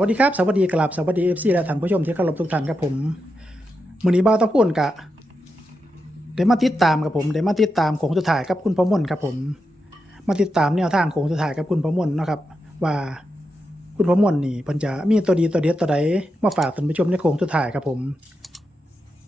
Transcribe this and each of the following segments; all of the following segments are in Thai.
สวัสดีครับ สวัสดีกลับสวัสดีเอฟซีและท่านผู้ชมที่เคารพทุกท่านครับผมมือนี้บ้าต้องพูดกะเดี๋ยวมาติดตามกับผมเดี๋ยวมาติดตามโขงสุดท้ายกับคุณปรมลครับผม มาติดตามแนวทางโขงสุดท้ายกับคุณปรมลนะครับ ว่าคุณปรมลนี่เพิ่นจะมีตัวดีตัวเด็ดตัวใดมาฝากท่านผู้ชมในโขงสุดท้ายครับผม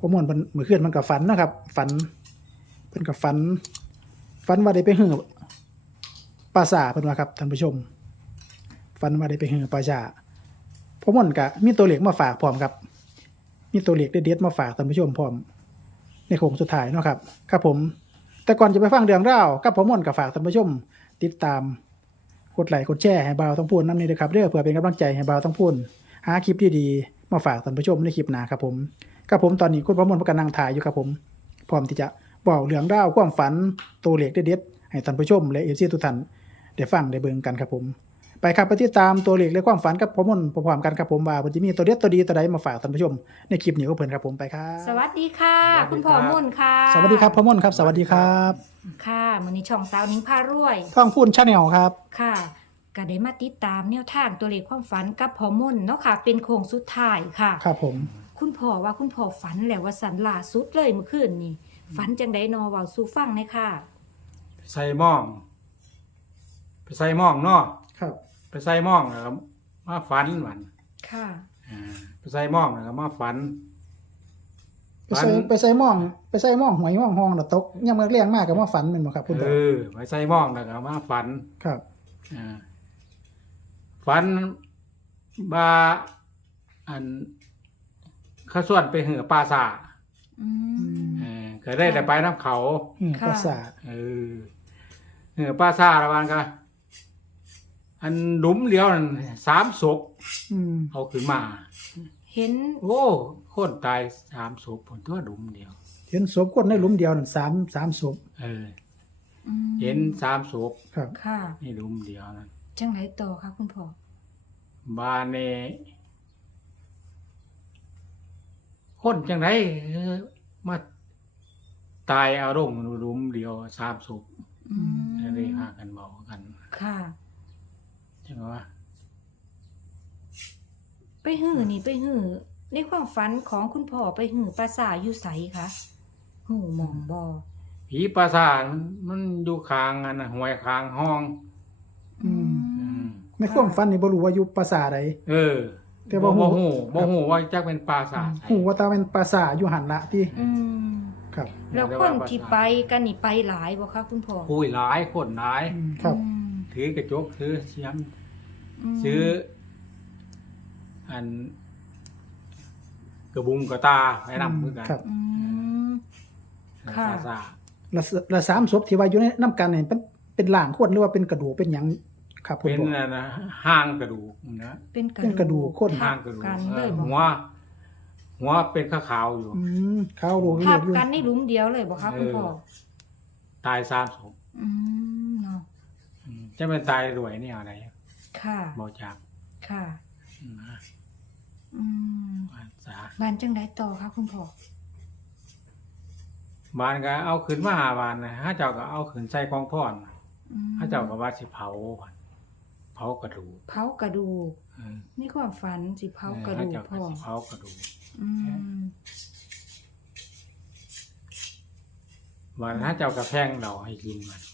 ประมวลเพิ่นมือขึ้นมันกับฝันนะครับ ฝันเพิ่นกับฝันฝันว่าได้ไปหือปราสาทเพิ่นว่าครับท่านผู้ชมฝันว่าได้ไปหือปราสาท ผมมันกะมีตัวเลขมาฝากพร้อมครับ มีตัวเลขเด็ดๆมาฝากท่านผู้ชมพร้อม ในโค้งสุดท้ายเนาะครับ ครับผม แต่ก่อนจะไปฟังเรื่องราวกับผมม่อนกับฝากท่านผู้ชม ติดตาม กดไลค์กดแชร์ให้บ่าวต้องพูดน้ำนี้ด้วยครับเด้อเพื่อเป็นกำลังใจให้บ่าวต้องพูดหาคลิปดีๆมาฝากท่านผู้ชมในคลิปหน้าครับผมครับผมตอนนี้คุณพระมนต์ประกันนั่งถ่ายอยู่ครับผมพร้อมที่จะบอกเรื่องราวความฝันตัวเลขเด็ดๆให้ท่านผู้ชมและเอฟซีทุกท่านได้ฟังได้เบิ่งกันครับผม ไปครับไปติดตามตัวเลขและความฝันกับผมมนต์พร้อมๆกันครับผมว่ามันจะมีตัวเด็ดตัวดีตัวใดมาฝากท่านผู้ชมในคลิปนี้ก็เพิ่นครับผมไปครับสวัสดีค่ะ สวัสดีคุณพ่อครับมุ่นค่ะสวัสดีครับพ่อมนต์ครับ สวัสดีครับค่ะมือนี้ช่องสาวนิ้งพารวย ท่องพูนชาแนลครับ ค่ะก็ได้มาติดตามแนวทางตัวเลขความฝันกับพ่อมุ่นเนาะค่ะ เป็นโค้งสุดท้ายค่ะ ครับผม คุณพ่อว่าคุณพ่อฝันแล้วว่าสันล่าสุดเลยเมื่อคืนนี่ฝันจังไดนอเว้าสู่ฟังเลยค่ะ ไปใส่หม่อง ไปใส่หม่องเนาะ ครับ ไปใส่หม่องแล้วก็มาฝันหวันค่ะอ่าไปใส่หม่องแล้วก็มาฝัน ไปใส่ฝัน ไปใส่หม่อง ไปใส่หม่องหวยหม่องห้องแล้วตกยามเรียงมากกับว่าฝันแม่นบ่ครับคุณพ่อเออไปใส่หม่องแล้วก็มาฝันครับ อ่าฝันบาอันเข้าส่วนไปเหือปลาสาอืม เออก็ได้แต่ไปน้ำเขา อืมค่ะภาษาทเออเหือปลาสาระวานก็ อันหลุมเดียวนั่นสามศพอืมเอาขึ้นมา เห็นโอ้คนตายสามศพผลตัวดุมเดียว เห็นศพคนในหลุมเดียวนั่นสามสามศพเออ อืมเห็นสามศพครับ ค่ะนี่ดุมเดียวนั้นจังไรต่อคะคุณพ่อ บ้านเนคนจังไรเออมาตายเอาร่งดุมเดียวสามศพอืมอะไรหากันบอกกัน ค่ะ จังว่าไปหื้อนี่ไปหื้อในความฝันของคุณพ่อไปหื้อปราสาทอยู่ไสคะหูหมองบอผีปราสาทมันมันอยู่คางอันน่ะหวยคางห้องอืมอืมในความฝันนี่บ่รู้ว่าอยู่ภาษาทใด เออแต่ว่าหูบ่หูบ่หูว่าจักเป็นปราสาทหูว่าตาเป็นภาษาทอยู่หันละที่อืมครับ แล้วคนที่ไปกันนี่ไปหลายบ่คะคุณพ่อ คุยหลายคนหลายอืมครับ อืม ถือกระจกถือเสียมมซื้อ อัน กระบุงกระตาไปนำมือกันครับ อืม ค่ะปราสาทแล้วแล้วสามศพที่ว่าอยู่ในน้ำกันนี่เป็นเป็นหลางคนหรือว่าเป็นกระดูกเป็นหยังครับคุณเป็นพ่ออันนะห้างกระดูกนะ เป็นกระเป็นกระดูกคนทัห้างบกระดูกกันเอเลอยบ่หัว หัวเป็นขาวๆอยู่ อืมข้าวโลกทัเรียบกอยู่กันในหลุมเดียวเลยบ่คะคุณพ่อตายสามศพอืมเนาะอืม จะเป็นตายด้วยนี่อะไรค่ะ บอกจากค่ะ นะอืมภาษาบ้านจังไดต่อคะคุณพ่อ บ้านก็เอาขึ้นมาหาบ้านนะถ้าเจ้าก็เอาขึ้นใส่กองพ่อนอืมถ้าเจ้าก็ว่าสิเผาเผากระดูกเผากระดูกเออนี่ความฝันสิเผากระถ้าดูกเจ้าพ่ก็อสิเผากระดูกอืมบ้านถ้าเจ้าก็แพงเราให้กินมันแ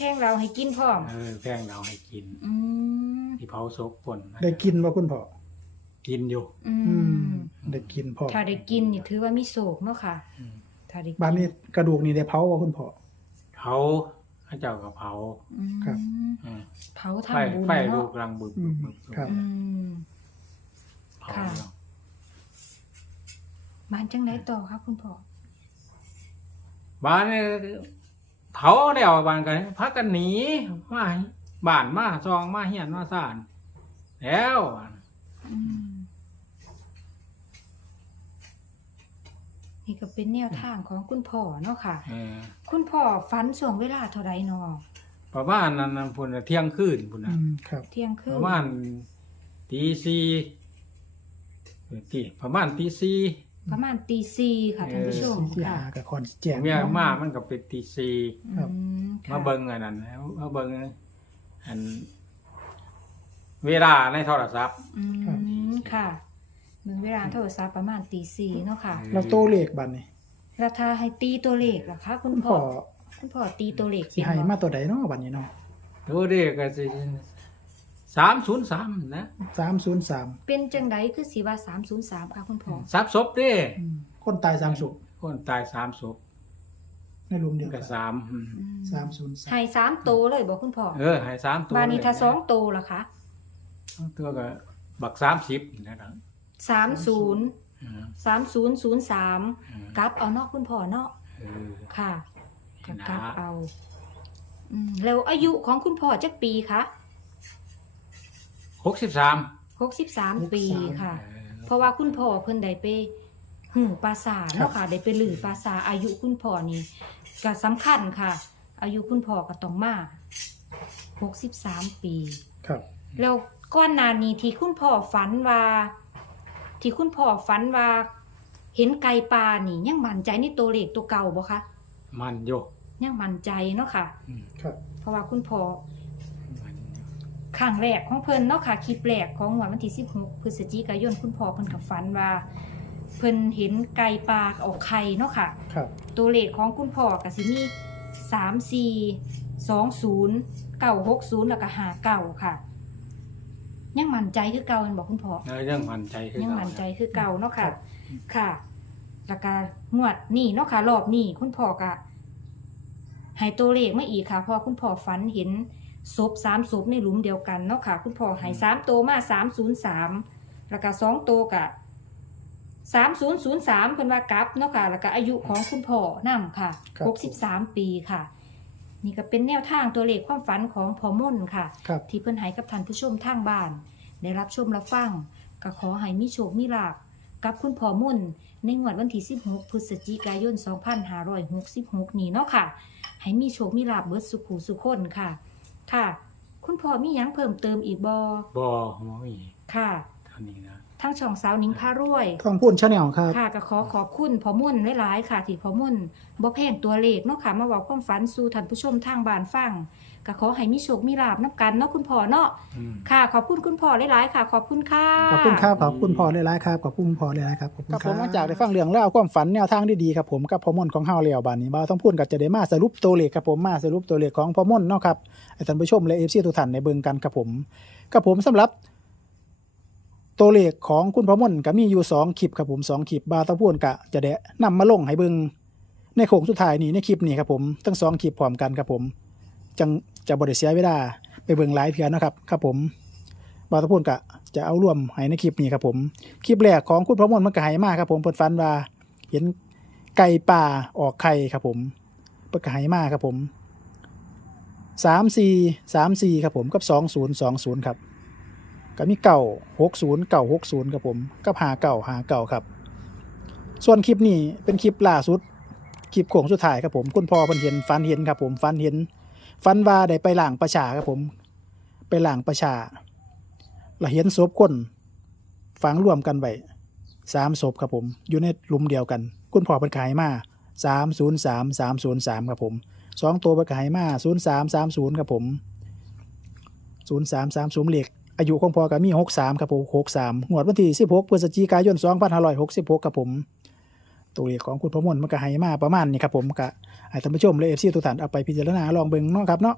พงเราให้กินพร้อม เออแพงเราให้กินอืมที่เผาศพคนได้กินบ่คุณพ่อกินอยู่อือืมมได้กินพ่อถ้าได้กินนี่ถือว่ามีโศกเนาะค่ะ อืมถ้าได้กิบ้านนี้กระดูกนี่ได้เผาบ่คุณพ่อ เผาถ้าเจ้าก็เผาอืมครับ อืมเผาไฟทำบุญไฟลูเนาะกรังบึบอืบึมบบึบบึบครับ อืม เผาค่ะ แล้วบ้านจังไดต่อครับคุณพ่อบ้านเนี่ย เผาแล้วบ้านกันพักกันหนีมาบ้านมาซองมาเฮียนมาซ่าน แล้วอืมนี่ก็เป็นแนวทางของคุณพ่อเนาะค่ะ เออคุณพ่อฝันช่วงเวลาเท่าไรเนาะประมาณนั้นน่ะพุ่นน่ะเที่ยงคืนพุ่นอืนะมครับ เที่ยงคืปนระมาณตีสี่เออตีประมาณตีสี่ ประมาณตีสี่ค่ะท่านผู้ชมที่ค่ะหากับคอนแจงเมียเนาะมามันก็เป็นตีสี่ครับอืมค่ะมาเบิ่งอันนั้นแล้วมาเบิ่งอัน เวลาในโทรศัพท์อืมครับค่ะเมืองเวลาโทรศัพท์ประมาณตีสี่เนาะค่ะแล้วตัวเลขบัดนี้แล้วถ้าให้ตีตัวเลขล่ะคะคุณคุณพ่พ่ออคุณพ่อตีตัวเลขสิให้เป็นบ่มาตัวใดเนาะบัดนี้เนาะตัวเด็กก็สิ สามศูนย์สามนะ303เป็นจังไดคือสีว่า303ค่ะคุณพ่อสับศพเด้อืมคนตายสามศพคนตายสามศพในรุมเดียวก็กันสามอืมอืม303ให้สามโตวเลยบอกคุณพ่อเออให้สามตัวบานี้ถ้าเลยสองโตวล่ะคะสองตัวก็บักสามสิบนะครับสามศูนย์อืมสามศูนย์ศูนย์สามอืมกลับเอาเนาะคุณพ่อเนาะเออค่ะก็กลับนะเอาอืมแล้วอายุของคุณพ่อจักปีคะ หกสิบสามหกสิบสามปีค่ะเออเพราะว่าคุณพ่อเพิ่นได้ไปหือปราสาทเนาะค่ะได้ไปหลือปราสาทอายุคุณพ่อนี่ก็สำคัญค่ะ อายุคุณพ่อก็ต้องมาหกสิบสามปี ครับ แล้วก้อนหนานี้ที่คุณพ่อฝันว่า ที่คุณพ่อฝันว่า เห็นไก่ปลานี่ยังมั่นใจในตัวเลขตัวเก่าบ่คะมันโยยังมั่นใจเนาะค่ะ อืมครับ เพราะว่าคุณพ่อมันโย ครั้งแรกของเพิ่นเนาะค่ะคลิปแรกของงวดวันที่16พฤศจิกายนคุณพ่อเพิ่นก็ฝันว่า เพิ่นเห็นไก่ปลาออกไข่เนาะค่ะ ครับ ตัวเลขของคุณพ่อก็สิมีสามสี่สองศูนย์เก้าหกศูนย์แล้วก็หาเก้าค่ะ ยังมั่นใจคือเก่าแม่นบอกคุณพ่อ แล้วยังมั่นใจคือยังเก่ามั่นใจคือเก่าเนาะครัค่ะบค่ะ แล้วก็งวดนี่เนาะค่ะ รอบนี้คุณพ่อก็ให้ตัวเลขมาอีกค่ะเพราะว่าคุณพ่อฝันเห็น ศพสามศพในหลุมเดียวกันเนาะค่ะ คุณพ่อให้สามตัวมาสามศูนย์สามแล้วก็สองตัวกะสามศูนย์ศูนย์สามเพิ่นว่ากลับเนาะค่ะ แล้วก็อายุของคุณพ่อนํค่ะครับ หกสิบสามปีค่ะ นี่ก็เป็นแนวทางตัวเลขความฝันของพ่อมุ่นค่ะ ครับ ที่เพิ่นให้กับท่านผู้ชมทางบ้าน ได้รับชมรับฟังก็ขอให้มีโชคมีลาภกับคุณพ่อมุ่น ในงวดวันที่ 16 พฤศจิกายน 2566 นี้เนาะค่ะ ให้มีโชคมีลาภเบิดสุขหูสุขคนค่ะ ค่ะ คุณพ่อมีหยังเพิ่มเติมอีกบ่บ่หมอมีค่ะ เท่านี้นะ ทั้งช่องสาวหนิงพารวย ทองพูนชาแนลครับ ค่ะก็ขอขอบคุณพ่อมุ่นหลายๆค่ะที่พ่อมุ่นบ่แพงตัวเลขเนาะค่ะมาเว้าความฝันสู่ท่านผู้ชมทางบ้านฟัง ก็ขอให้มีโชคมีลาภนํกันเนาะคุณพ่อเนาะอืมค่ะ ขอบคุณคุณพ่อหลายๆค่ะ ขอบคุณค่ะ ขอบคุณครับขอบคุณพ่อหลายๆครับขอบคุณพ่อหลายๆครับขอบคุณครับผมหลังจากได้ฟังเรื่องเล่าวความฝันแนวทางดีๆครับผมกับพ่อมนของเฮาแล้วบัดนี้บ่าวต้องพูดกับจะได้มาสรุปตัวเลขครับผมมาสรุปตัวเลขของพ่อมนเนาะครับให้ท่านผู้ชมและ FC ทุกท่านในเบิ่งกันครับผมกับผมสำหรับ ตัวเลขของคุณพ่อมนก็มีอยู่สองคลิปครับผมสองคลิปบ่าวต้องพูดกะจะได้นำมาลงให้เบิ่งในโค้งสุดท้ายนี่ในคลิปนี้ครับผมทั้งสองคลิปพร้อมกันครับผม จัง จะบ่ได้เสียเวลาไปเบิ่งหลายเทื่อนะครับครับผมบาตะพูนกะจะเอารวมให้ในคลิปนี้ครับผมคลิปแรกของคุณพระมนต์มันก็ให้มากครับผมเปิดฟันว่าเห็นไก่ป่าออกไข่ครับผมเปิดก็ให้มากครับผมสามสี่สามสี่ครับผมกับสองศูนย์สองศูนย์ครับก็มีเก่าหกศูนย์เก่าหกศูนย์ครับผมกับหาเก่าหาเก่าครับ ส่วนคลิปนี้เป็นคลิปล่าสุดคลิปโค้งสุดท้ายครับผมคุณพ่อเพิ่นเห็นฟันเห็นครับผมฟันเห็น ฟันว่าได้ไปหล่างประชาครับผม ไปหล่างประชาเราเห็นศพคนฝังรวมกันไว้สามศพครับผม อยู่ในหลุมเดียวกัน คุณพ่อเป็นขายมาสามศูนย์สามสามศูนย์สามครับผมสองตัวเป็นขายมาศูนย์สามสามศูนย์ครับผมศูนย์สามสามศูนย์เหล็กอายุของพ่อก็มีหกสามครับผมหกสามงวดวันที่สิบหกพฤศจิกายนสองพันห้าร้อยหกสิบหกครับผม ตัวเลขของคุณพมนต์มันก็ให้มาประมาณนี้ครับผมก็ให้ท่านผู้ชมและเอฟซีทุกท่านเอาไปพิจารณาลองเบิ่งเนาะครับเนาะ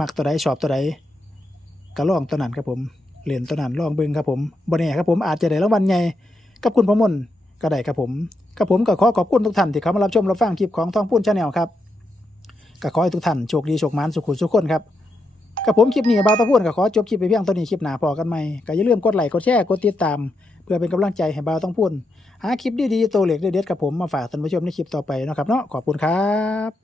มักตัวใดชอบตัวใดก็ลองตัวนั้นครับผมเหรียญตัวนั้นลองเบิ่งครับผมบ่แน่ครับผมอาจจะได้รางวัลใหญ่กับคุณพมนต์ก็ได้ครับผมกับผมก็ขอขอบคุณทุกท่านที่เข้ามารับชมรับฟังคลิปของทองพูนชาแนลครับก็ขอให้ทุกท่านโชคดีโชคมานสุขุสุขคนครับกับผมคลิปนี้บ่าวตะพูนก็ขอจบคลิปไปเพียงเท่านี้คลิปหน้าพอกันใหม่ก็อย่าลืมกดไลค์กดแชร์กดติดตาม เพื่อเป็นกำลังใจให้บ่าวต้องพูนหาคลิปดีๆตัวเล็กเด็ดๆกับผมมาฝากท่านผู้ชมในคลิปต่อไปนะครับเนาะขอบคุณครับ